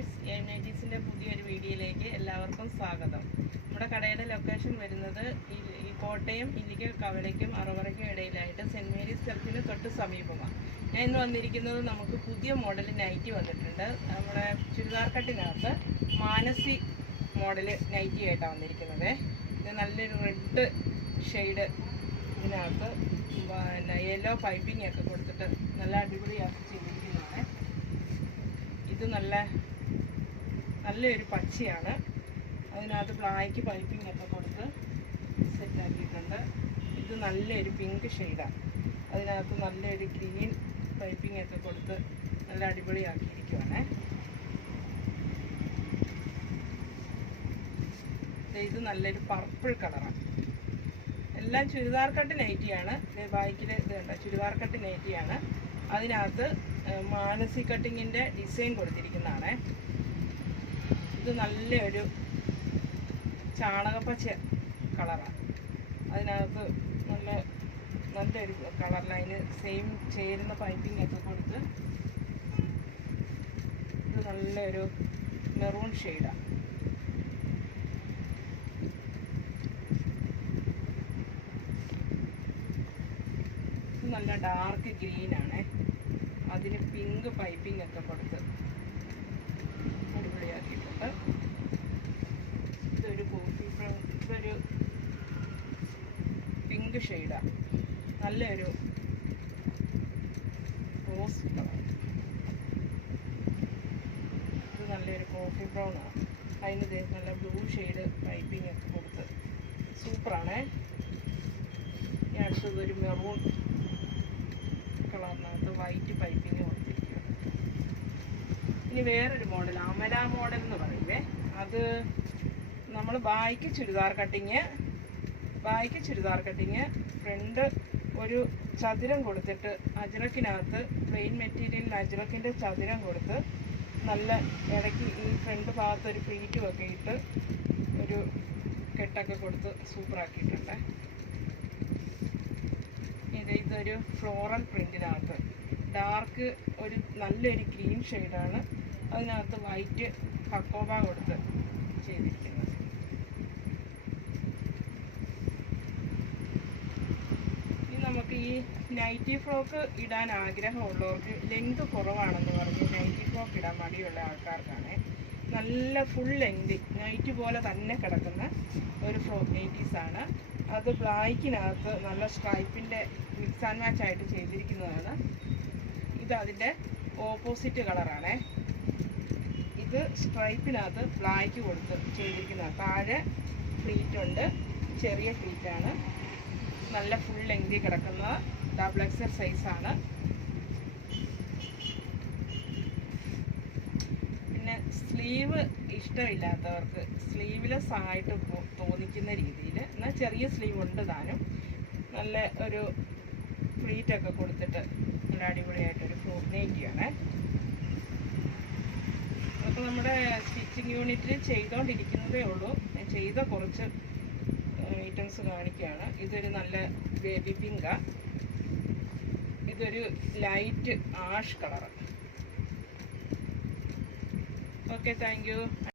Viewers, നൈറ്റീസിൻ്റെ പുതിയൊരു വീഡിയോയിലേക്ക് എല്ലാവർക്കും സ്വാഗതം. നമ്മുടെ കടയുടെ ലൊക്കേഷൻ വരുന്നത് ഈ കോട്ടയം ഇല്ലിക്കൽ കവലയ്ക്കും അറവറയ്ക്കും ഇടയിലായിട്ട് സെൻറ്റ് മേരീസ് ചർച്ചിന് തൊട്ട് സമീപമാണ്. ഞാൻ ഇന്ന് വന്നിരിക്കുന്നത് നമുക്ക് പുതിയ മോഡൽ നൈറ്റി വന്നിട്ടുണ്ട്. നമ്മുടെ ചുരിദാർ കട്ടിനകത്ത് മാനസി മോഡൽ നൈറ്റി ആയിട്ടാണ് വന്നിരിക്കുന്നത്. ഇത് നല്ലൊരു റെഡ് ഷെയ്ഡ്, ഇതിനകത്ത് യെല്ലോ പൈപ്പിംഗ് ഒക്കെ കൊടുത്തിട്ട് നല്ല അടിപൊളിയാക്കി ചെയ്തിരിക്കുന്നതാണ്. ഇത് നല്ലൊരു പച്ചയാണ്, അതിനകത്ത് ബ്ലാക്ക് പൈപ്പിംഗ് ഒക്കെ കൊടുത്ത് സെറ്റാക്കിയിട്ടുണ്ട്. ഇത് നല്ലൊരു പിങ്ക് ഷെയ്ഡാണ്, അതിനകത്ത് നല്ലൊരു ഗ്രീൻ പൈപ്പിംഗ് ഒക്കെ കൊടുത്ത് നല്ല അടിപൊളിയാക്കിയിരിക്കുവാണ്. ഇത് നല്ലൊരു പർപ്പിൾ കളറാണ്. എല്ലാം ചുരിദാർ കട്ട് നൈറ്റിയാണ്. ബാക്കിൽ ഇത് കണ്ട ചുരിദാർ കട്ട് നൈറ്റിയാണ്. അതിനകത്ത് മാനസി കട്ടിങ്ങിൻ്റെ ഡിസൈൻ കൊടുത്തിരിക്കുന്നതാണ്. ഇത് നല്ലൊരു ചാണകപ്പച്ച കളറാണ്. അതിനകത്ത് നല്ലൊരു കളർ ലൈന് സെയിം ചേരുന്ന പൈപ്പിംഗ് ഒക്കെ കൊടുത്ത് ഇത് നല്ലൊരു മെറൂൺ ഷെയ്ഡാണ്. നല്ല ഡാർക്ക് ഗ്രീനാണ്, അതിന് പിങ്ക് പൈപ്പിംഗ് ഒക്കെ കൊടുത്ത് അടിപൊളിയാക്കിയിട്ടുണ്ട്. ഇതൊരു ഇതൊരു പിങ്ക് ഷെയ്ഡാണ്, നല്ലൊരു റോസ് കളർ. ഇത് നല്ലൊരു കോഫി ബ്രൗൺ ആണ്, അതിന് നല്ല ബ്ലൂ ഷെയ്ഡ് പൈപ്പിംഗ് ഒക്കെ കൊടുത്ത് സൂപ്പറാണേ. ഈ അടുത്തതൊരു മെറൂൺ കളറിനകത്ത് വൈറ്റ് പൈപ്പിംഗ് കൊടുത്തിരിക്കുക. ഇനി വേറൊരു മോഡൽ, അമല മോഡൽ എന്ന് പറയുവേ. അത് നമ്മൾ ബായ്ക്ക് ചുരിദാർ കട്ടിങ് ഫ്രണ്ട് ഒരു ചതുരം കൊടുത്തിട്ട് അജ്രക്കിനകത്ത് പ്ലെയിൻ മെറ്റീരിയലിൽ അജ്രക്കിൻ്റെ ചതുരം കൊടുത്ത് നല്ല ഇടയ്ക്ക് ഈ ഫ്രണ്ട് ഭാഗത്ത് ഒരു പ്ലീറ്റും ഒക്കെ ഇട്ട് ഒരു കെട്ടൊക്കെ കൊടുത്ത് സൂപ്പറാക്കിയിട്ടുണ്ട്. ഇതൊരു ഫ്ലോറൽ പ്രിന്റിനകത്ത് ഡാർക്ക് ഒരു നല്ലൊരു ഗ്രീൻ ഷെയ്ഡാണ്, അതിനകത്ത് വൈറ്റ് ഹക്കോബ കൊടുത്ത് ചെയ്തിരിക്കുന്നത്. ഇനി നമുക്ക് ഈ നൈറ്റി ഫ്രോക്ക് ഇടാൻ ആഗ്രഹമുള്ളവർക്ക്, ലെങ്ത് കുറവാണെന്ന് പറഞ്ഞ് നൈറ്റി ഫ്രോക്ക് ഇടാൻ മടിയുള്ള ആൾക്കാർക്കാണ് നല്ല ഫുൾ ലെങ്ത് നൈറ്റി പോലെ തന്നെ കിടക്കുന്ന ഒരു ഫ്രോക്ക് നൈറ്റീസാണ്. അത് ബ്ലാക്കിനകത്ത് നല്ല സ്ട്രൈപ്പിൻ്റെ മിക്സ് ആൻഡ് മാച്ച് ആയിട്ട് ചെയ്തിരിക്കുന്നതാണ്. ഇത് അതിൻ്റെ ഓപ്പോസിറ്റ് കളറാണ്. ഇത് സ്ട്രൈപ്പിനകത്ത് ബ്ലാക്ക് കൊടുത്ത് ചെയ്തിരിക്കുന്നതാണ്. താഴെ ഫ്ലീറ്റുണ്ട്, ചെറിയ ഫ്ലീറ്റാണ്, നല്ല ഫുൾ ലെങ്തി കിടക്കുന്ന ഡബിൾ എക്സൽ സൈസാണ്. പിന്നെ സ്ലീവ് ഇഷ്ടമില്ലാത്തവർക്ക് സ്ലീവ്ലെസ് ആയിട്ട് തോന്നിക്കുന്ന രീതിയിൽ, എന്നാൽ ചെറിയ സ്ലീവ് ഉണ്ട് താനും, നല്ല ഒരു ഫ്ലീറ്റൊക്കെ കൊടുത്തിട്ട് നല്ല അടിപൊളിയായിട്ടൊരു ഫ്രോക്ക് നൈറ്റിയാണ്. അപ്പോൾ നമ്മുടെ സ്റ്റിച്ചിങ് യൂണിറ്റിൽ ചെയ്തുകൊണ്ടിരിക്കുന്നതേ ഉള്ളൂ. ഞാൻ ചെയ്ത കുറച്ച് ഐറ്റംസ് കാണിക്കുകയാണ്. ഇതൊരു നല്ല ബേബി പിങ്കാണ്, ഇതൊരു light ash colour. Okay, thank you.